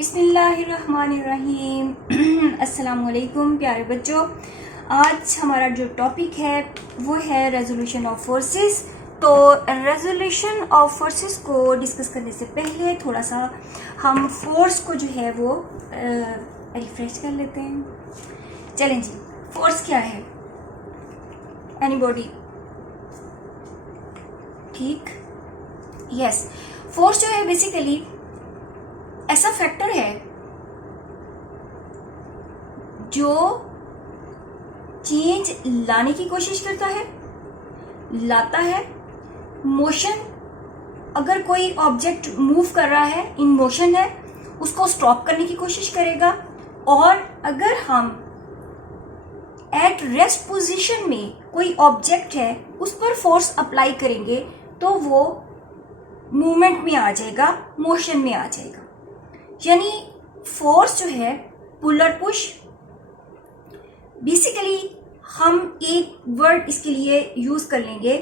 बिस्मिल्लाहिर्रहमानिर्रहीम। अस्सलाम वालेकुम प्यारे बच्चों। आज हमारा जो टॉपिक है वो है रेजोल्यूशन ऑफ फोर्सेस। तो रेजोल्यूशन ऑफ फोर्सेस को डिस्कस करने से पहले थोड़ा सा हम फोर्स को जो है वो रिफ्रेश कर लेते हैं। चलें जी, फोर्स क्या है? एनीबॉडी? ठीक, यस। फोर्स जो है बेसिकली ऐसा फैक्टर है जो चेंज लाने की कोशिश करता है, लाता है। मोशन, अगर कोई ऑब्जेक्ट मूव कर रहा है, इन मोशन है, उसको स्टॉप करने की कोशिश करेगा। और अगर हम एट रेस्ट पोजीशन में कोई ऑब्जेक्ट है उस पर फोर्स अप्लाई करेंगे तो वो मूवमेंट में आ जाएगा, मोशन में आ जाएगा। यानी फोर्स जो है पुल और पुश। बेसिकली हम एक वर्ड इसके लिए यूज कर लेंगे,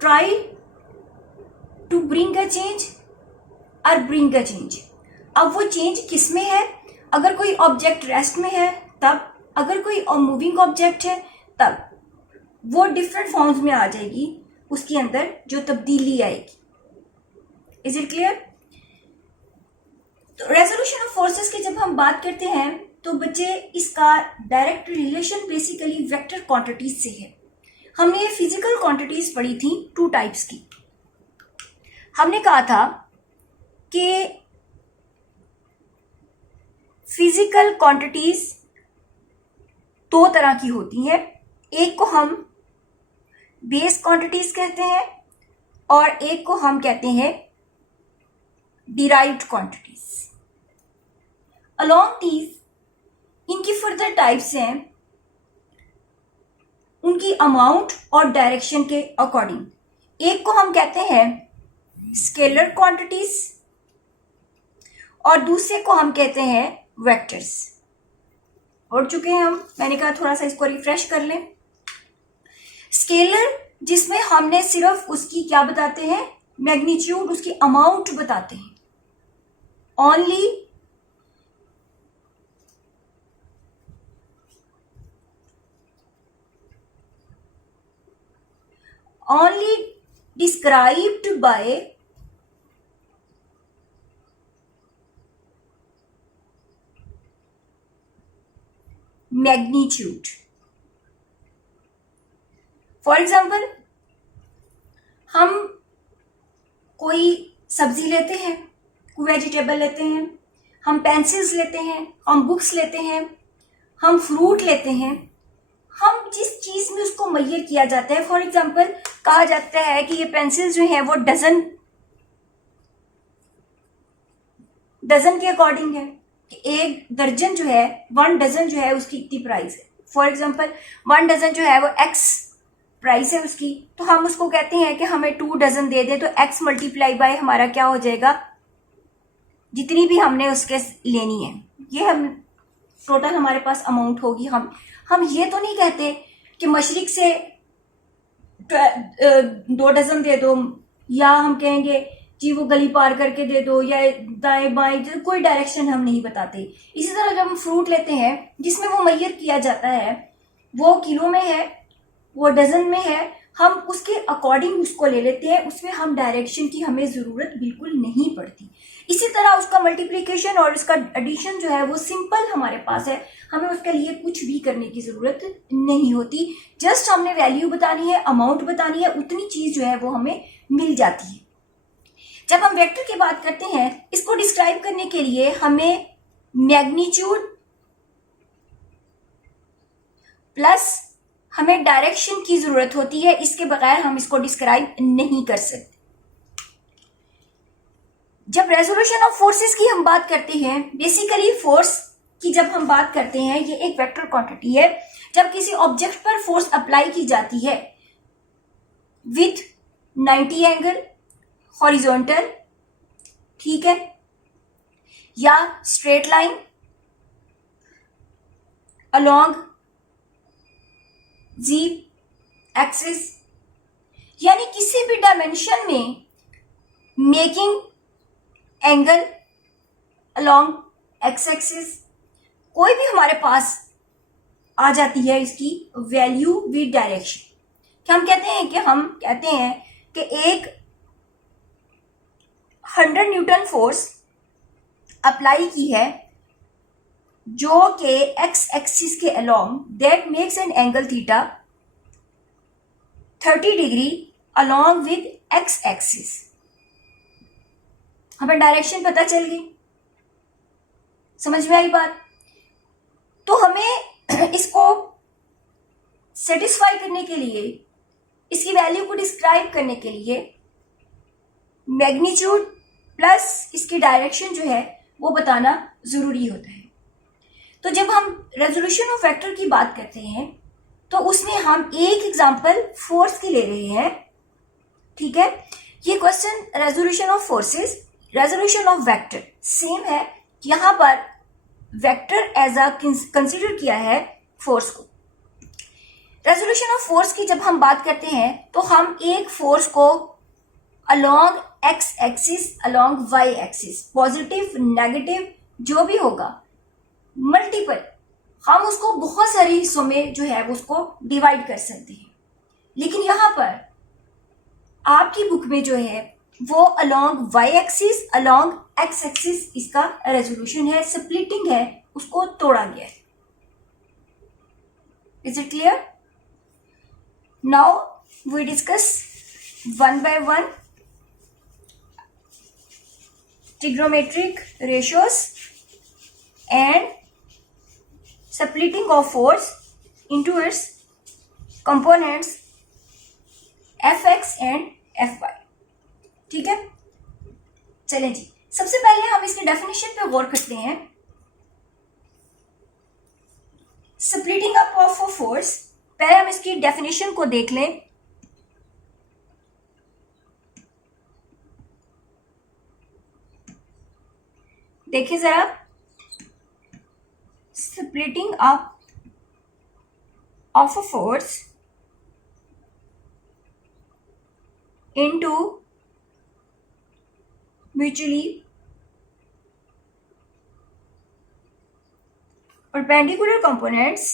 try to bring a change और ब्रिंग अ चेंज। अब वो चेंज किस में है? अगर कोई ऑब्जेक्ट रेस्ट में है तब, अगर कोई मूविंग ऑब्जेक्ट है तब। वो डिफरेंट फॉर्म्स में आ जाएगी, उसके अंदर जो तब्दीली आएगी। Is it clear? तो रेजोल्यूशन ऑफ फोर्सेस की जब हम बात करते हैं तो बच्चे इसका direct relation basically vector quantities से है। हमने फिजिकल क्वांटिटीज पढ़ी थी टू टाइप्स की। हमने कहा था कि फिजिकल क्वांटिटीज दो तरह की होती हैं। एक को हम बेस क्वांटिटीज कहते हैं और एक को हम कहते हैं डिराइव्ड क्वांटिटीज। अलोंग दीज इनकी फर्दर टाइप्स हैं उनकी अमाउंट और डायरेक्शन के अकॉर्डिंग। एक को हम कहते हैं स्केलर क्वांटिटीज और दूसरे को हम कहते हैं वेक्टर्स। पढ़ चुके हैं हम, मैंने कहा थोड़ा सा इसको रिफ्रेश कर लें। स्केलर जिसमें हमने सिर्फ उसकी क्या बताते हैं, मैग्नीट्यूड, उसकी अमाउंट बताते हैं। only described by magnitude. For example, हम कोई सब्जी लेते हैं, कोई वेजिटेबल लेते हैं, हम पेंसिल्स लेते हैं, हम बुक्स लेते हैं, हम फ्रूट लेते हैं। हम जिस चीज में उसको मेजर किया जाता है, फॉर एग्जाम्पल कहा जाता है कि ये पेंसिल जो है वो डजन के अकॉर्डिंग है कि एक दर्जन जो है, 1 डजन जो है उसकी इतनी प्राइस है। फॉर एग्जाम्पल 1 डजन जो है वो x प्राइस है उसकी, तो हम उसको कहते हैं कि हमें 2 डजन दे दे, तो x मल्टीप्लाई बाय हमारा क्या हो जाएगा, जितनी भी हमने उसके लेनी है, ये हम टोटल हमारे पास अमाउंट होगी। हम ये तो नहीं कहते कि मशरिक से 2 डजन दे दो, या हम कहेंगे जी वो गली पार करके दे दो, या दाएं बाएं, कोई डायरेक्शन हम नहीं बताते। इसी तरह जब हम फ्रूट लेते हैं जिसमें वो मेजर किया जाता है, वो किलो में है, वो डजन में है, हम उसके अकॉर्डिंग उसको ले लेते हैं। उसमें हम डायरेक्शन की हमें जरूरत बिल्कुल नहीं पड़ती। इसी तरह उसका मल्टीप्लिकेशन और उसका एडिशन जो है वो सिंपल हमारे पास है, हमें उसके लिए कुछ भी करने की जरूरत नहीं होती। जस्ट हमने वैल्यू बतानी है, अमाउंट बतानी है, उतनी चीज जो है वो हमें मिल जाती है। जब हम वेक्टर की बात करते हैं, इसको डिस्क्राइब करने के लिए हमें मैग्नीट्यूड प्लस हमें डायरेक्शन की जरूरत होती है। इसके बगैर हम इसको डिस्क्राइब नहीं कर सकते। जब रेजोल्यूशन ऑफ फोर्सेस की हम बात करते हैं, बेसिकली फोर्स की जब हम बात करते हैं, ये एक वेक्टर क्वांटिटी है। जब किसी ऑब्जेक्ट पर फोर्स अप्लाई की जाती है विथ 90 एंगल हॉरिजॉन्टल, ठीक है, या स्ट्रेट लाइन अलोंग जी एक्सिस, यानी किसी भी डायमेंशन में making angle along X axis, कोई भी हमारे पास आ जाती है इसकी वैल्यू विद डायरेक्शन। क्या हम कहते हैं कि एक 100 न्यूटन फोर्स अप्लाई की है जो कि एक्स एक्सिस के along, that makes an angle theta 30 degree along with x axis. हमें डायरेक्शन पता चल गई, समझ में आई बात। तो हमें इसको सेटिस्फाई करने के लिए, इसकी वैल्यू को डिस्क्राइब करने के लिए मैग्नीट्यूड प्लस इसकी डायरेक्शन जो है वो बताना जरूरी होता है। तो जब हम रेजोल्यूशन ऑफ वेक्टर की बात करते हैं तो उसमें हम एक एग्जांपल फोर्स की ले रहे हैं, ठीक है। ये question resolution of forces, resolution of vector same है। यहां पर वेक्टर एज अ कंसीडर किया है फोर्स को। रेजोल्यूशन ऑफ फोर्स की जब हम बात करते हैं तो हम एक फोर्स को along X axis, along Y axis, positive negative जो भी होगा, मल्टीपल, हम उसको बहुत सारे हिस्सों में जो है उसको डिवाइड कर सकते हैं। लेकिन यहां पर आपकी बुक में जो है वो along Y axis, along X axis इसका रेजोल्यूशन है, स्प्लिटिंग है, उसको तोड़ा गया है। Is it clear? Now we discuss one by one trigonometric ratios and splitting of force into its components fx and fy। ठीक है, चलें जी। सबसे पहले हम इसकी डेफिनेशन पे गौर करते हैं। Splitting up of a force, पहले हम इसकी डेफिनेशन को देख लें। देखिए जरा, splitting up of a force into mutually perpendicular components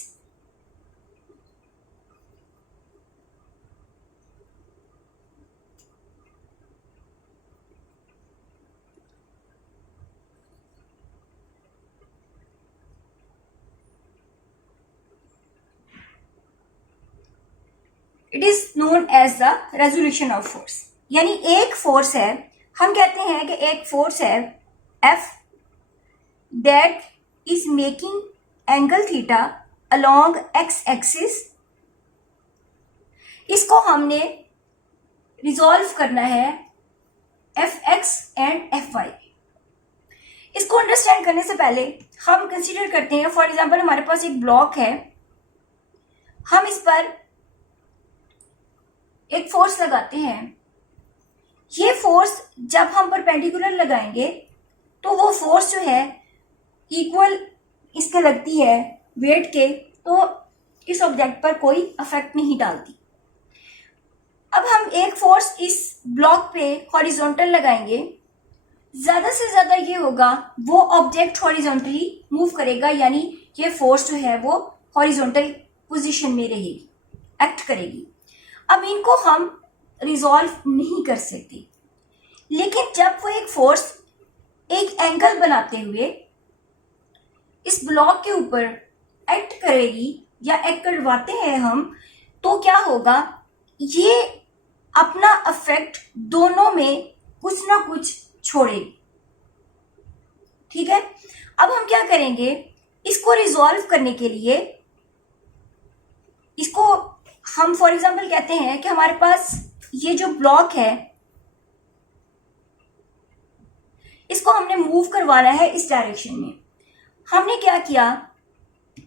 it is known as the resolution of force. यानी एक फोर्स है, हम कहते हैं कि एक फोर्स है F that is making angle theta along X axis. इसको हमने रिजॉल्व करना है Fx एंड Fy। इसको अंडरस्टैंड करने से पहले हम कंसीडर करते हैं, फॉर एग्जांपल हमारे पास एक ब्लॉक है, हम इस पर एक फोर्स लगाते हैं। ये फोर्स जब हम परपेंडिकुलर लगाएंगे तो वो फोर्स जो है इक्वल इसके लगती है वेट के, तो इस ऑब्जेक्ट पर कोई इफेक्ट नहीं डालती। अब हम एक फोर्स इस ब्लॉक पे हॉरिजॉन्टल लगाएंगे, ज्यादा से ज्यादा ये होगा वो ऑब्जेक्ट हॉरिजॉन्टली मूव करेगा, यानी ये फोर्स जो है वो हॉरिजॉन्टल पोजीशन में रहेगी, एक्ट करेगी। अब इनको हम रिजॉल्व नहीं कर सकते, लेकिन जब वो एक फोर्स एक एंगल बनाते हुए इस ब्लॉक के ऊपर एक्ट करेगी या एक्ट करवाते हैं हम, तो क्या होगा, ये अपना इफेक्ट दोनों में कुछ ना कुछ छोड़ेगी। ठीक है, अब हम क्या करेंगे, इसको रिजॉल्व करने के लिए इसको हम फॉर एग्जाम्पल कहते हैं कि हमारे पास ये जो ब्लॉक है इसको हमने मूव करवाना है इस डायरेक्शन में। हमने क्या किया,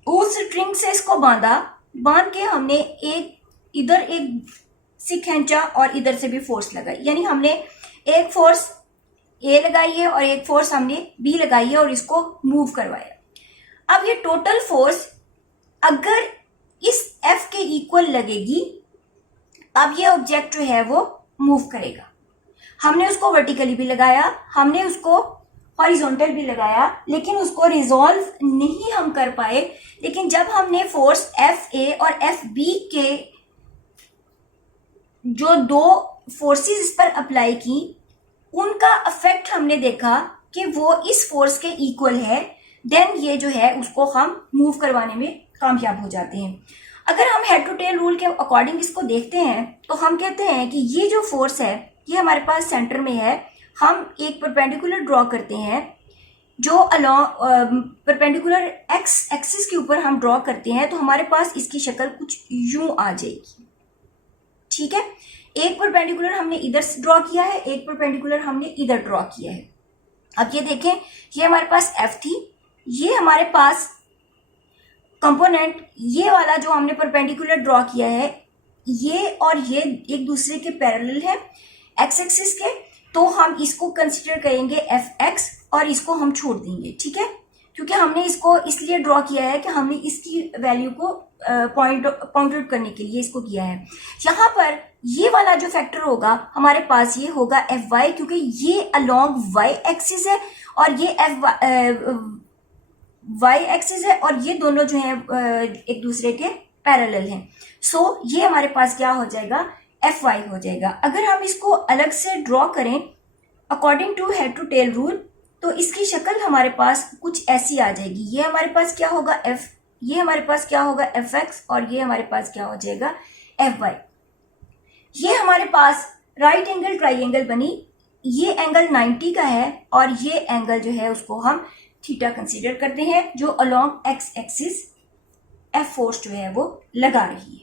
उस स्ट्रिंग से इसको बांध के हमने एक इधर एक से खींचा और इधर से भी फोर्स लगाई, यानी हमने एक फोर्स ए लगाई है और एक फोर्स हमने बी लगाई है और इसको मूव करवाया। अब ये टोटल फोर्स अगर इस F के इक्वल लगेगी, अब ये ऑब्जेक्ट जो है वो मूव करेगा। हमने उसको वर्टिकली भी लगाया, हमने उसको हॉरिजॉन्टल भी लगाया, लेकिन उसको रिजॉल्व नहीं हम कर पाए। लेकिन जब हमने फोर्स एफ ए और एफ बी के जो दो फोर्सेस इस पर अप्लाई की, उनका इफेक्ट हमने देखा कि वो इस फोर्स के इक्वल है, देन ये जो है उसको हम मूव करवाने में कामयाब हो जाते हैं। अगर हम हेड टू टेल रूल के अकॉर्डिंग इसको देखते हैं तो हम कहते हैं कि ये जो फोर्स है ये हमारे पास सेंटर में है। हम एक परपेंडिकुलर ड्रॉ करते हैं जो अलॉन्ग परपेंडिकुलर एक्स एक्सिस के ऊपर हम ड्रॉ करते हैं, तो हमारे पास इसकी शक्ल कुछ यूं आ जाएगी। ठीक है, एक परपेंडिकुलर हमने इधर ड्रॉ किया है, एक परपेंडिकुलर हमने इधर ड्रॉ किया है। अब ये देखें, ये हमारे पास एफ थी, ये हमारे पास कंपोनेंट ये वाला जो हमने परपेंडिकुलर ड्रॉ किया है, ये और ये एक दूसरे के पैरेलल है एक्स एक्सिस के, तो हम इसको कंसिडर करेंगे एफ एक्स और इसको हम छोड़ देंगे। ठीक है, क्योंकि हमने इसको इसलिए ड्रॉ किया है कि हमने इसकी वैल्यू को पॉइंट आउट करने के लिए इसको किया है। यहाँ पर ये वाला जो फैक्टर होगा हमारे पास ये होगा एफ वाई, क्योंकि ये अलोंग वाई एक्सिस है और ये एफ वाई एक्सिस है और ये दोनों जो है एक दूसरे के पैरेलल हैं। सो ये हमारे पास क्या हो जाएगा, एफ वाई हो जाएगा। अगर हम इसको अलग से ड्रॉ करें according to head to tail rule, तो इसकी शक्ल हमारे पास कुछ ऐसी आ जाएगी। ये हमारे पास क्या होगा एफ, ये हमारे पास क्या होगा एफ एक्स और ये हमारे पास क्या हो जाएगा एफ वाई। ये हमारे पास राइट एंगल ट्राइंगल बनी। ये एंगल 90 का है और ये एंगल जो है उसको हम थीटा कंसीडर करते हैं, जो along X axis F force जो है वो लगा रही है।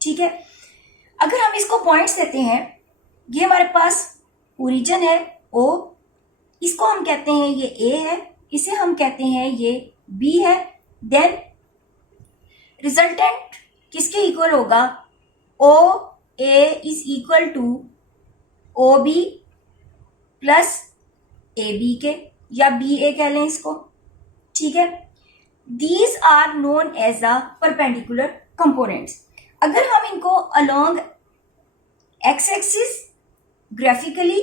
ठीक है, अगर हम इसको पॉइंट्स देते हैं, ये हमारे पास ओरिजिन है ओ, इसको हम कहते हैं ये ए है, इसे हम कहते हैं ये बी है। देन रिजल्टेंट किसके इक्वल होगा, O A is equal to O B plus A B के, या बी ए कह लें इसको। ठीक है, these are known as a perpendicular components. अगर हम इनको along X axis graphically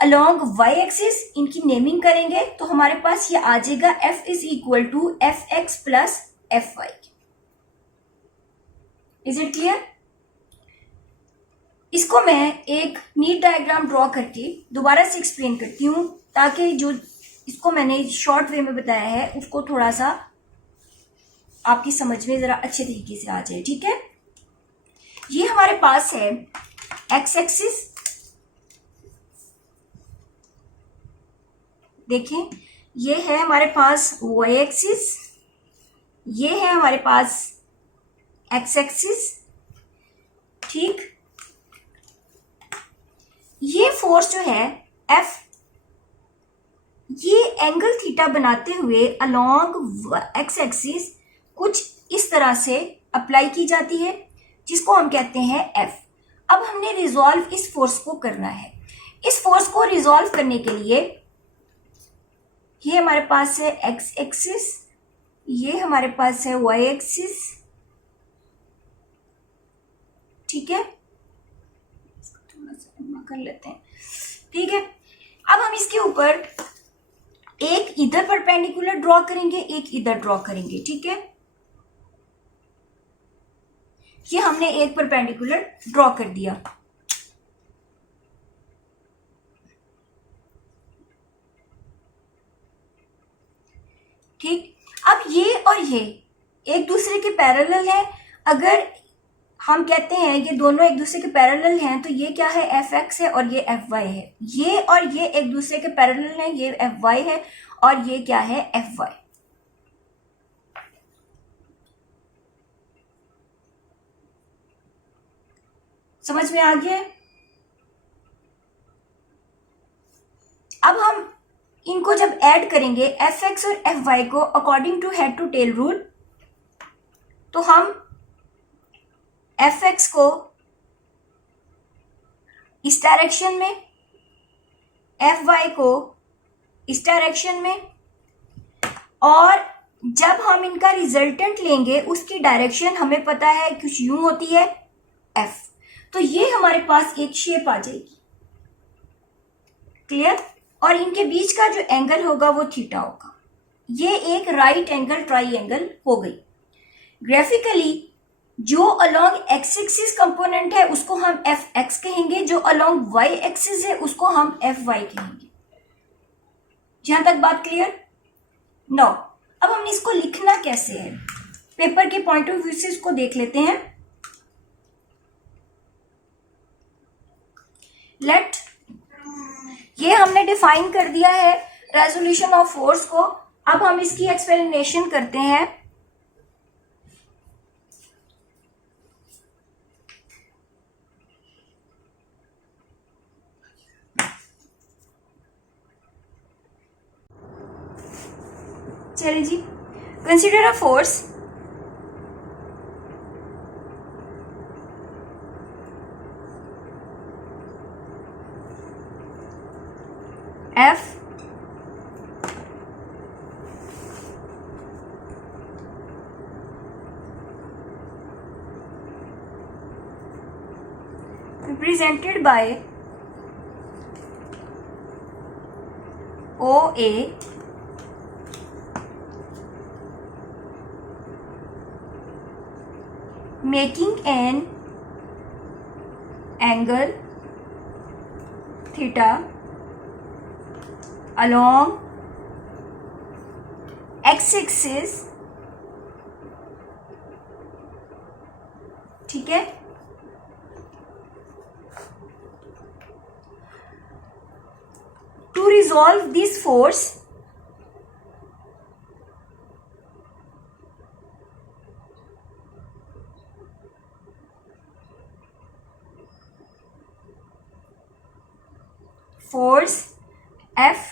along Y axis इनकी नेमिंग करेंगे तो हमारे पास ये आ जाएगा F is equal to F X plus F Y. Is it clear? इसको मैं एक नीट डायग्राम ड्रॉ करके दोबारा से एक्सप्लेन करती हूँ, ताकि जो इसको मैंने शॉर्ट वे में बताया है उसको थोड़ा सा आपकी समझ में जरा अच्छे तरीके से आ जाए। ठीक है, ये हमारे पास है एक्स एक्सिस, देखिए ये है हमारे पास वाई एक्सिस, ये है हमारे पास एक्स एक्सिस। ठीक, ये फोर्स जो है एफ, ये एंगल थीटा बनाते हुए अलोंग एक्स एक्सिस कुछ इस तरह से अप्लाई की जाती है, जिसको हम कहते हैं एफ। अब हमने रिजॉल्व इस फोर्स को करना है। इस फोर्स को रिजॉल्व करने के लिए ये हमारे पास है एक्स एक्सिस, ये हमारे पास है वाई एक्सिस। ठीक है, थोड़ा सा कर लेते हैं। ठीक है, अब हम इसके ऊपर एक इधर परपेंडिकुलर ड्रॉ करेंगे, एक इधर ड्रॉ करेंगे। ठीक है, ये हमने एक परपेंडिकुलर ड्रॉ कर दिया। ठीक, अब ये और ये एक दूसरे के पैरेलल है। अगर हम कहते हैं ये दोनों एक दूसरे के पैरेलल हैं, तो ये क्या है एफ एक्स है और ये एफ वाई है। ये और ये एक दूसरे के पैरेलल हैं, ये एफ वाई है और ये क्या है एफ वाई। समझ में आ गया? अब हम इनको जब ऐड करेंगे एफ एक्स और एफ वाई को according to head to tail rule, तो हम एफ एक्स को इस डायरेक्शन में, एफ वाई को इस डायरेक्शन में, और जब हम इनका रिजल्टेंट लेंगे उसकी डायरेक्शन हमें पता है कुछ यूं होती है एफ। तो ये हमारे पास एक शेप आ जाएगी। क्लियर? और इनके बीच का जो एंगल होगा वो थीटा होगा। ये एक राइट एंगल ट्राइंगल हो गई। ग्राफिकली जो अलोंग एक्स एक्सिस कंपोनेंट है उसको हम एफ एक्स कहेंगे, जो अलोंग वाई एक्सिस है उसको हम एफ वाई कहेंगे। जहां तक बात क्लियर? नो, अब हम इसको लिखना कैसे है, पेपर के पॉइंट ऑफ व्यू से इसको देख लेते हैं। लेट, ये हमने डिफाइन कर दिया है रेजोल्यूशन ऑफ फोर्स को। अब हम इसकी एक्सप्लेनेशन करते हैं। चलिए जी, consider a force F represented by OA making an angle theta along x-axis, ठीक है। To resolve this force, force F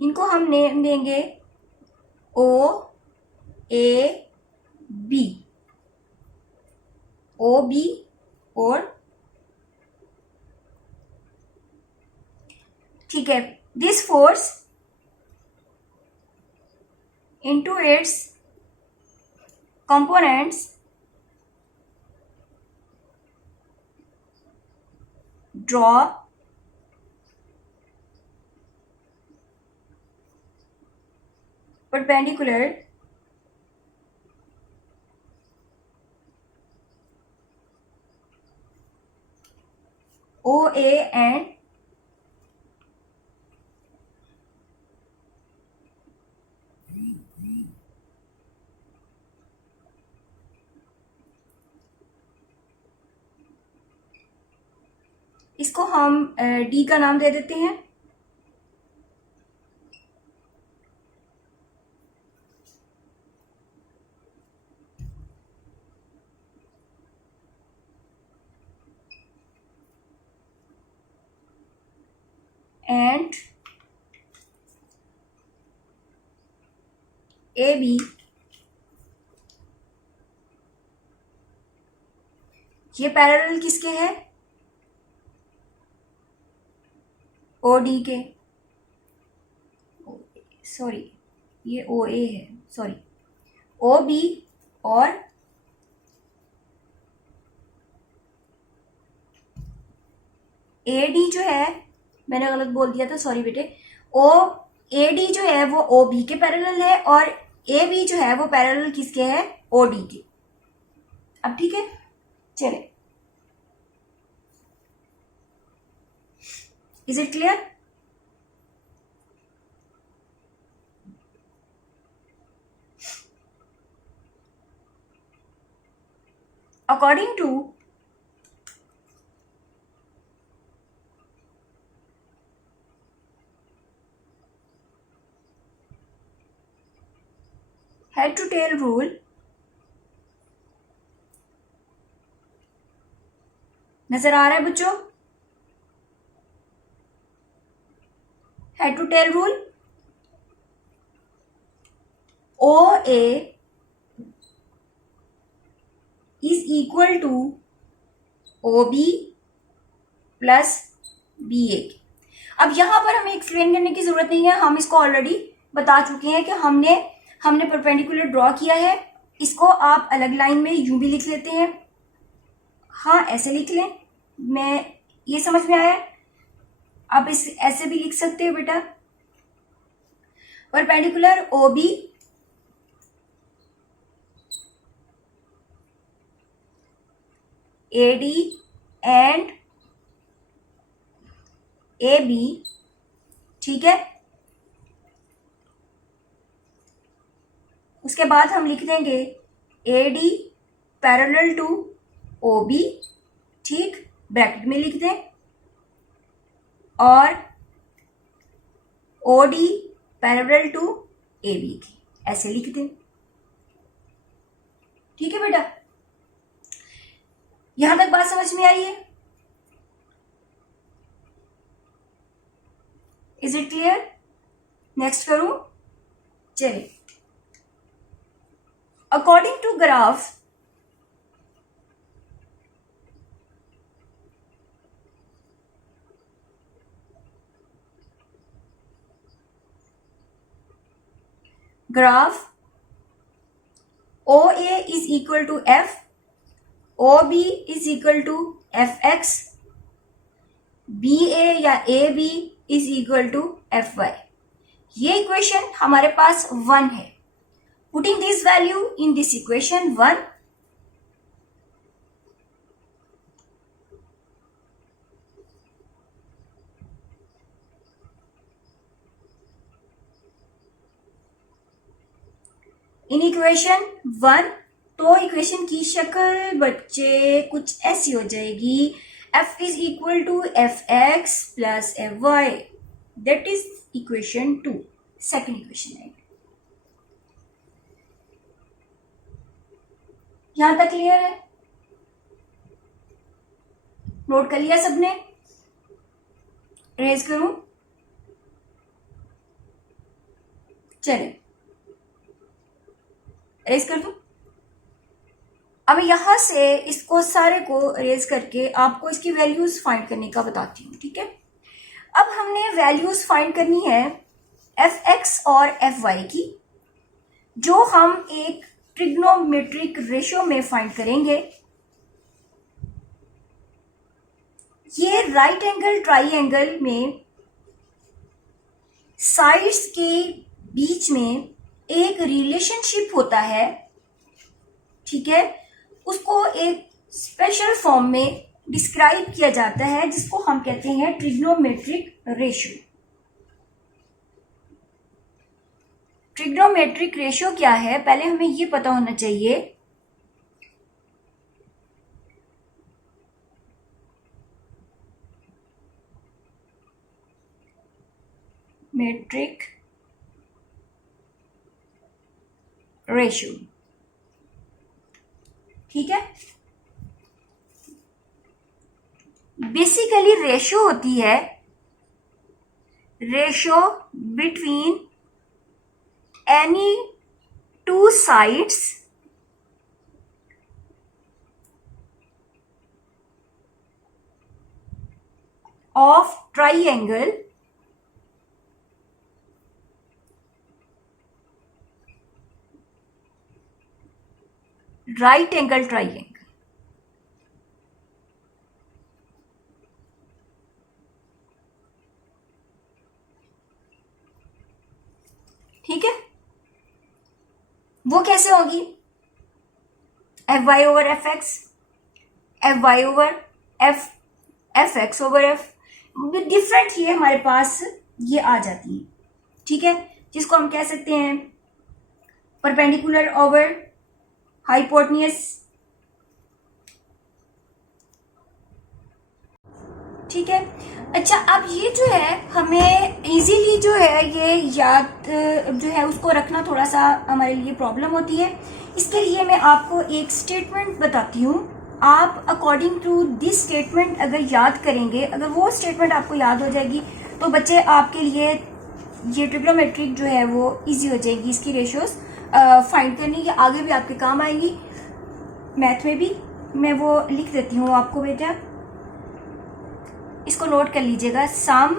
इनको हम नेम देंगे ओ ए बी, ओ बी और, ठीक है। This force into its components draw perpendicular OA and इसको हम डी का नाम दे देते हैं। एंड ए बी, ये पैरेलल किसके है? ओ डी के, सॉरी ये ओ ए है, सॉरी ओ बी और ए डी जो है, मैंने गलत बोल दिया था, सॉरी बेटे। ओ ए डी जो है वो ओ बी के पैरेलल है और ए बी जो है वो पैरेलल किसके है? ओ डी के। अब ठीक है, चले, is it clear? According to head to tail rule, नजर आ रहा है बच्चों? Head to tail rule, O A is equal to O B plus B A. अब यहाँ पर हमें एक्सप्लेन करने की जरूरत नहीं है, हम इसको ऑलरेडी बता चुके हैं कि हमने परपेंडिकुलर ड्रॉ किया है। इसको आप अलग लाइन में यूं भी लिख लेते हैं, हाँ ऐसे लिख लें, मैं ये समझ में आया। आप इस ऐसे भी लिख सकते हो बेटा, perpendicular O B AD and AB, ठीक है। उसके बाद हम लिख देंगे AD पैरेलल टू OB, ठीक, ब्रैकेट में लिख दें, और OD पैरेलल टू AB की ऐसे लिख दें, ठीक है बेटा। यहां तक बात समझ में आई है? Is it clear? नेक्स्ट करूं, चलिए। According to graph, graph OA is equal to F, OB is equal to FX, BA या AB is equal to FY। ये इक्वेशन हमारे पास 1 है। Putting this value in this equation 1, in equation 1, तो equation की शक्ल बच्चे कुछ ऐसी हो जाएगी, F is equal to Fx plus Fy, that is equation 2, second equation है। यहां तक क्लियर है? नोट कर लिया सबने? रेज करूं, चले रेज कर दूं। अब यहां से इसको सारे को रेज करके आपको इसकी वैल्यूज फाइंड करने का बताती हूँ, ठीक है। अब हमने वैल्यूज फाइंड करनी है Fx और Fy की, जो हम एक ट्रिग्नोमेट्रिक रेशियो में फाइंड करेंगे। ये राइट एंगल ट्राइंगल में साइड्स के बीच में एक रिलेशनशिप होता है, ठीक है, उसको एक स्पेशल फॉर्म में डिस्क्राइब किया जाता है, जिसको हम कहते हैं ट्रिग्नोमेट्रिक रेशियो। ट्रिग्नोमेट्रिक रेशियो क्या है, पहले हमें ये पता होना चाहिए। मेट्रिक रेशियो, ठीक है। बेसिकली रेशियो होती है ratio between any two sides of triangle right angle triangle, ठीक है। वो कैसे होगी? Fy over Fx, Fy over Fx over F, different ये हमारे पास ये आ जाती है, ठीक है, जिसको हम कह सकते हैं परपेंडिकुलर ओवर हाइपोटेन्यूज, ठीक है। अच्छा, अब ये जो है हमें इजीली जो है ये याद जो है उसको रखना थोड़ा सा हमारे लिए प्रॉब्लम होती है। इसके लिए मैं आपको एक स्टेटमेंट बताती हूँ। आप अकॉर्डिंग टू दिस स्टेटमेंट अगर याद करेंगे, अगर वो स्टेटमेंट आपको याद हो जाएगी तो बच्चे आपके लिए ये ट्रिग्नोमेट्रिक जो है वो इजी हो जाएगी। इसकी रेशियोज फाइंड करनी, ये आगे भी आपके काम आएंगी, मैथ में भी। मैं वो लिख देती हूँ आपको बेटा, इसको नोट कर लीजिएगा। सम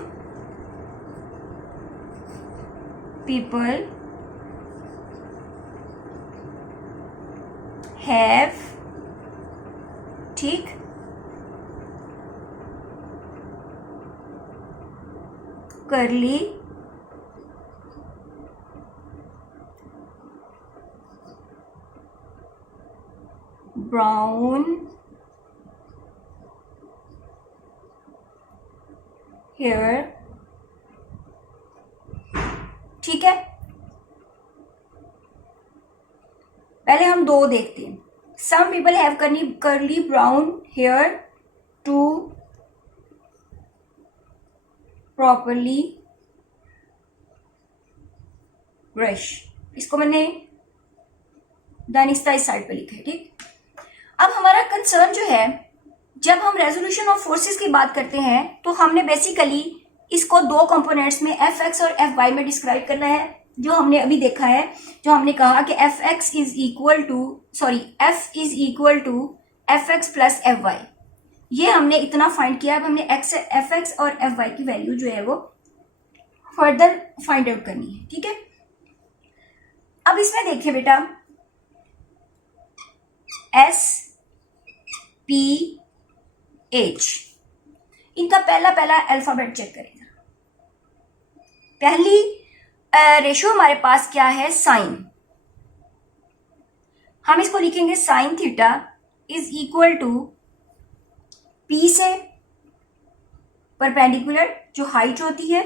people have, ठीक, curly brown hair, ठीक है। पहले हम दो देखते हैं। Some people have curly brown hair to properly brush, इसको मैंने दानिस्ता इस साइड पे लिखा है, ठीक। अब हमारा कंसर्न जो है, जब हम रेजोल्यूशन ऑफ फोर्सेस की बात करते हैं तो हमने बेसिकली इसको दो कंपोनेंट्स में एफ एक्स और एफ वाई में डिस्क्राइब करना है, जो हमने अभी देखा है, जो हमने कहा कि F X is equal to F X plus F Y. ये हमने इतना फाइंड किया। अब हमने एफ एक्स और एफ वाई की वैल्यू जो है वो फर्दर फाइंड आउट करनी है, ठीक है। अब इसमें देखिए बेटा, एस पी एच, इनका पहला अल्फाबेट चेक करेंगे। पहली रेशियो हमारे पास क्या है, साइन। हम इसको लिखेंगे sine theta is equal to P से परपेंडिकुलर जो हाइट होती है,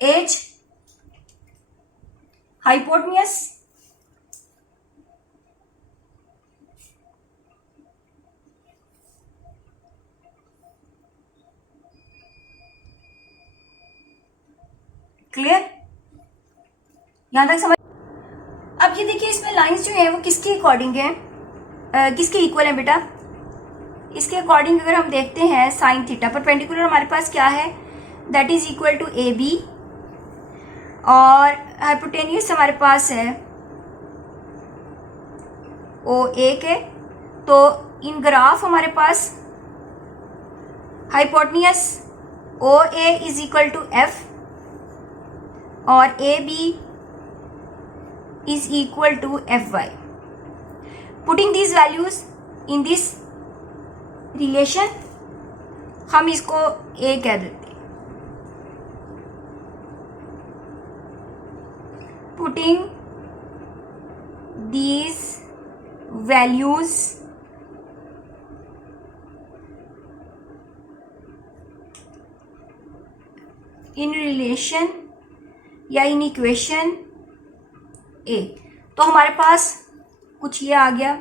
एच हाइपोटेन्यूस, क्लियर, यहां तक समझ। अब ये देखिए, इसमें लाइंस जो है वो किसके अकॉर्डिंग है, किसके इक्वल है बेटा। इसके अकॉर्डिंग अगर हम देखते हैं साइन थीटा परपेंडिकुलर हमारे पास क्या है, that is equal to A B, और हाइपोटेन्यूस हमारे पास है ओ ए के। तो इन ग्राफ हमारे पास hypotenuse O A is equal to F और A B is equal to F Y. Putting these values in this relation, हम इसको ए कह देते हैं। Putting these values in relation या in equation A, तो हमारे पास कुछ ये आ गया,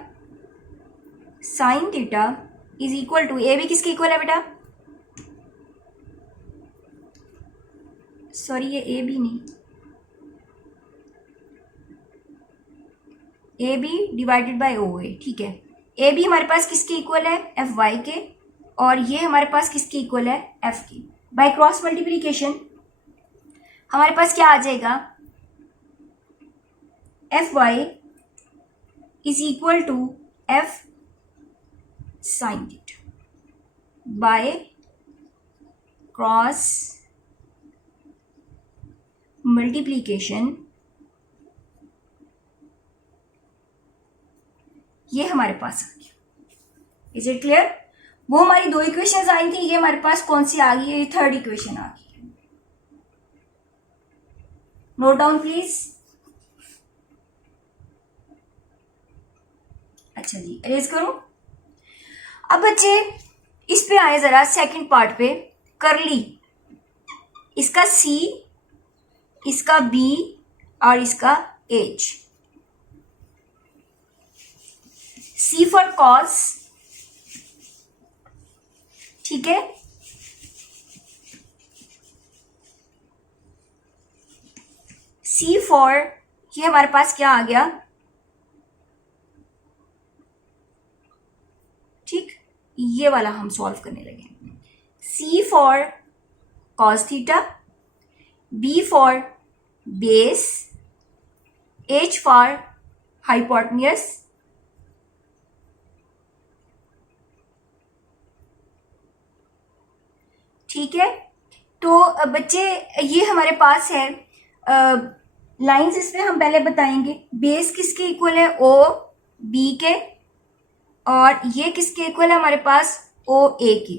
sine theta is equal to A B किसके इक्वल है बेटा, सॉरी ये ए बी नहीं, A B divided by O A, ठीक है। ए बी हमारे पास किसके इक्वल है, एफ वाई के, और ये हमारे पास किसके इक्वल है, एफ के। बाय क्रॉस मल्टीप्लीकेशन हमारे पास क्या आ जाएगा, F Y is equal to F sine theta by cross multiplication. ये हमारे पास आ गया। Is it clear. वो हमारी दो इक्वेशंस आई थी, ये हमारे पास कौन सी आ गई है, ये थर्ड इक्वेशन आ गई है। Note down please. अच्छा जी, अरेज करूं। अब बच्चे इस पे आए जरा सेकंड पार्ट पे, करली, इसका सी, इसका बी और इसका एच। सी फॉर कॉस, ठीक है, सी फॉर, ये हमारे पास क्या आ गया, ठीक, ये वाला हम सॉल्व करने लगे। C for cos theta, B for base, H for hypotenuse, ठीक है। तो बच्चे ये हमारे पास है लाइंस, इसमें हम पहले बताएंगे बेस किसके इक्वल है, ओ बी के, और ये किसके इक्वल है हमारे पास, ओ ए के।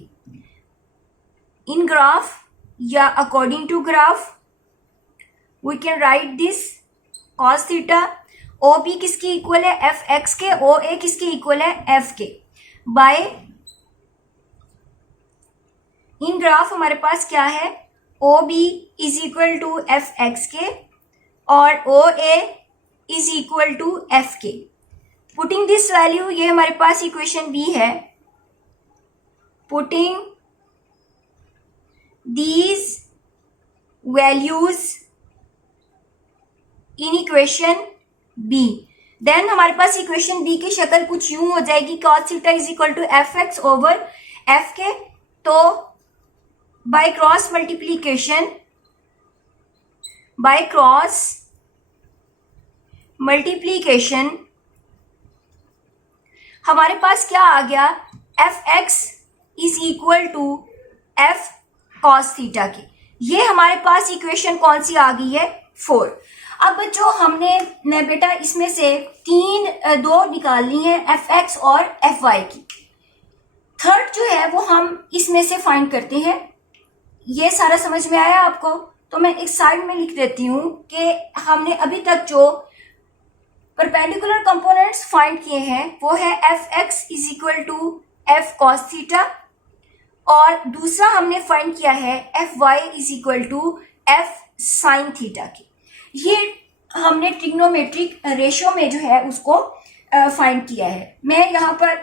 इन ग्राफ या according to graph we can write this cos theta. O B किसकी इक्वल है, एफ एक्स के, ओ ए किसके इक्वल है, एफ के, बाय इन ग्राफ हमारे पास क्या है, O B is equal to F X के और O A is equal to F के। पुटिंग दिस वैल्यू, ये हमारे पास इक्वेशन बी है, putting these values in equation B, then हमारे पास इक्वेशन बी की शक्ल कुछ यूं हो जाएगी, cos theta is equal to F X over F के। तो बाय क्रॉस मल्टीप्लीकेशन हमारे पास क्या आ गया, F X is equal to F cos theta की। ये हमारे पास इक्वेशन कौन सी आ गई है, 4। अब बच्चों हमने बेटा इसमें से दो निकालनी है, एफ एक्स और एफ वाई की। थर्ड जो है वो हम इसमें से फाइंड करते हैं। ये सारा समझ में आया आपको? तो मैं एक साइड में लिख देती हूं कि हमने अभी तक जो परपेंडिकुलर कंपोनेंट्स फाइंड किए हैं वो है F X is equal to F cos theta, और दूसरा हमने फाइंड किया है F Y is equal to F sine theta की। ये हमने ट्रिग्नोमेट्रिक रेशियो में जो है उसको फाइंड किया है। मैं यहाँ पर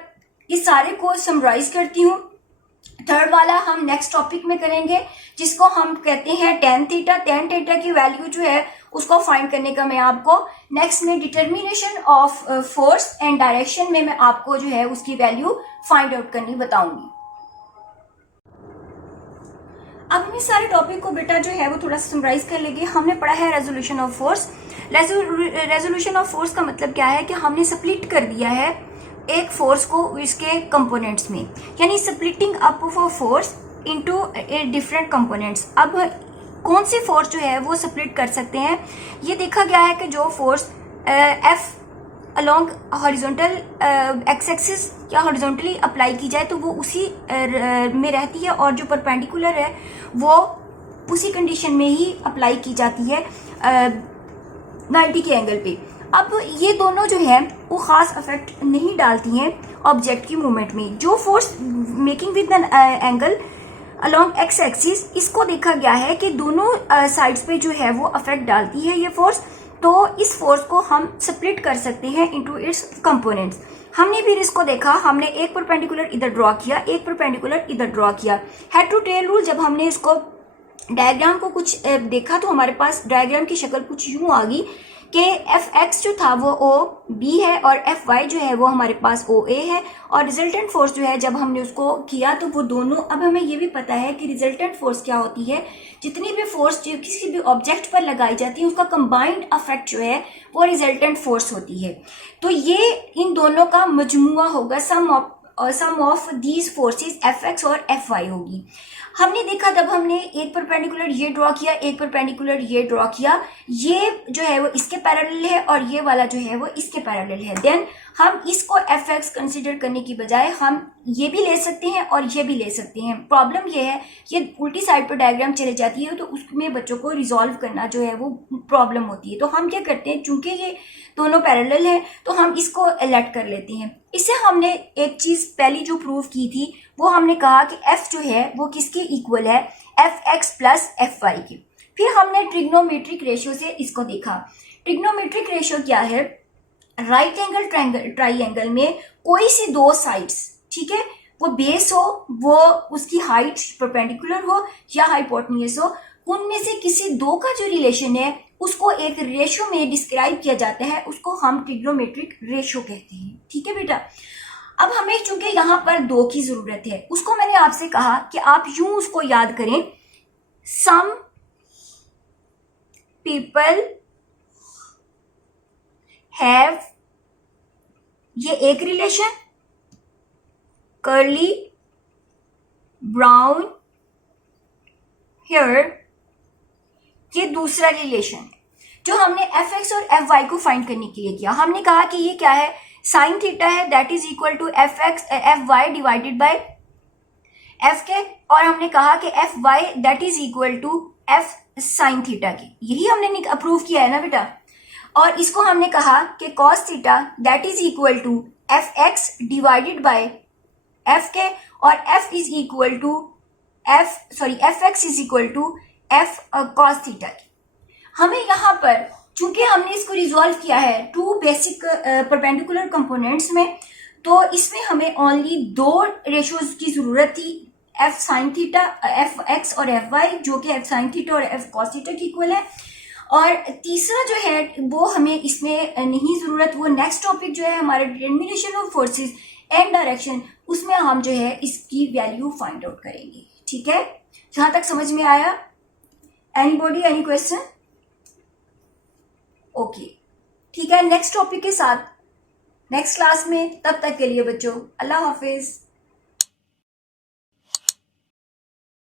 इस सारे को समराइज करती हूँ। थर्ड वाला हम नेक्स्ट टॉपिक में करेंगे, जिसको हम कहते हैं टेन थीटा। टेन थीटा की वैल्यू जो है उसको फाइंड करने का मैं आपको नेक्स्ट में determination of force and direction में मैं आपको जो है उसकी वैल्यू फाइंड आउट करनी बताऊंगी। अब हम इस सारे टॉपिक को बेटा जो है वो थोड़ा सा समराइज कर लेंगे। हमने पढ़ा है resolution of force. Resolution of force का मतलब क्या है कि हमने स्प्लिट कर दिया है एक फोर्स को इसके कंपोनेंट्स में, यानी splitting up of force into different components. अब कौन सी फोर्स जो है वो स्प्लिट कर सकते हैं, ये देखा गया है कि जो force F along horizontal x axis या हॉरिजॉन्टली अप्लाई की जाए तो वो उसी में रहती है, और जो परपेंडिकुलर है वो उसी कंडीशन में ही अप्लाई की जाती है 90 के एंगल पे। अब ये दोनों जो है वो खास इफेक्ट नहीं डालती हैं ऑब्जेक्ट की मूवमेंट में। जो force making with an angle along X axis, इसको देखा गया है कि दोनों साइड्स पे जो है वो इफेक्ट डालती है ये फोर्स। तो इस फोर्स को हम स्प्लिट कर सकते हैं इनटू इट्स कंपोनेंट्स। हमने फिर इसको देखा, हमने एक परपेंडिकुलर इधर ड्रॉ किया, एक परपेंडिकुलर इधर ड्रॉ किया। हेड टू टेल रूल, जब हमने इसको डायग्राम को कुछ देखा तो हमारे पास डायग्राम की शक्ल कुछ यूं आ गई कि एफ एक्स जो था वो ओ बी है और एफ वाई जो है वो हमारे पास ओ ए है, और रिजल्टेंट फोर्स जो है जब हमने उसको किया तो वो दोनों। अब हमें ये भी पता है कि रिजल्टेंट फोर्स क्या होती है, जितनी भी फोर्स जो किसी भी ऑब्जेक्ट पर लगाई जाती है उसका कंबाइंड इफेक्ट जो है वो रिजल्टेंट फोर्स होती है। तो ये इन दोनों का मजमुआ होगा, sum of these forces F X और एफ वाई होगी। हमने देखा तब हमने एक परपेंडिकुलर ये ड्रॉ किया, एक परपेंडिकुलर ये ड्रॉ किया, ये जो है वो इसके पैरेलल है और ये वाला जो है वो इसके पैरेलल है। देन हम इसको एफ एक्स कंसिडर करने की बजाय हम ये भी ले सकते हैं और ये भी ले सकते हैं। प्रॉब्लम ये है ये उल्टी साइड पर डायग्राम चले जाती है तो उसमें बच्चों को रिजॉल्व करना जो है वो प्रॉब्लम होती है। तो हम क्या करते हैं, चूंकि ये दोनों पैरेलल है तो हम इसको लेट कर लेते हैं। इससे हमने एक चीज पहली जो प्रूव की थी वो हमने कहा कि f जो है वो किसके इक्वल है, F X plus F Y की। फिर हमने ट्रिग्नोमेट्रिक रेशियो से इसको देखा। ट्रिग्नोमेट्रिक रेशियो क्या है, राइट एंगल ट्राइंगल में कोई सी दो साइड्स, ठीक है, वो बेस हो, वो उसकी हाइट परपेंडिकुलर हो या हाइपोटेन्यूज हो, उनमें से किसी दो का जो रिलेशन है उसको एक रेशियो में डिस्क्राइब किया जाता है, उसको हम ट्रिग्नोमेट्रिक रेशियो कहते हैं। ठीक है बेटा। अब हमें चूंकि यहाँ पर दो की जरूरत है, उसको मैंने आपसे कहा कि आप यूं उसको याद करें, सम पीपल हैव, ये एक रिलेशन, कर्ली ब्राउन हियर ये दूसरा रिलेशन है जो हमने एफ एक्स और एफ वाई को फाइंड करने के लिए किया। हमने कहा कि ये क्या है, साइन थीटा है, that is equal to F Y divided by F के, और हमने कहा कि F Y that is equal to F sine theta की। यही हमने अप्रूव किया है ना बेटा। और इसको हमने कहा कि cos theta that is equal to F X divided by F के, और F is equal to F X is equal to F cos theta की। हमें यहाँ पर चूंकि हमने इसको रिजॉल्व किया है टू बेसिक परपेंडिकुलर कंपोनेंट्स में, तो इसमें हमें ओनली दो रेशियोज की जरूरत थी, F sine theta, F X और एफ वाई, जो कि एफ साइन थीटा और एफ कॉस थीटा की इक्वल है। और तीसरा जो है वो हमें इसमें नहीं जरूरत, वो नेक्स्ट टॉपिक जो है हमारा determination of forces and direction, उसमें हम जो है इसकी वैल्यू फाइंड आउट करेंगे। ठीक है, जहां तक समझ में आया? Anybody, any question? ओके, ठीक है, नेक्स्ट टॉपिक के साथ नेक्स्ट क्लास में, तब तक के लिए बच्चों अल्लाह हाफिज।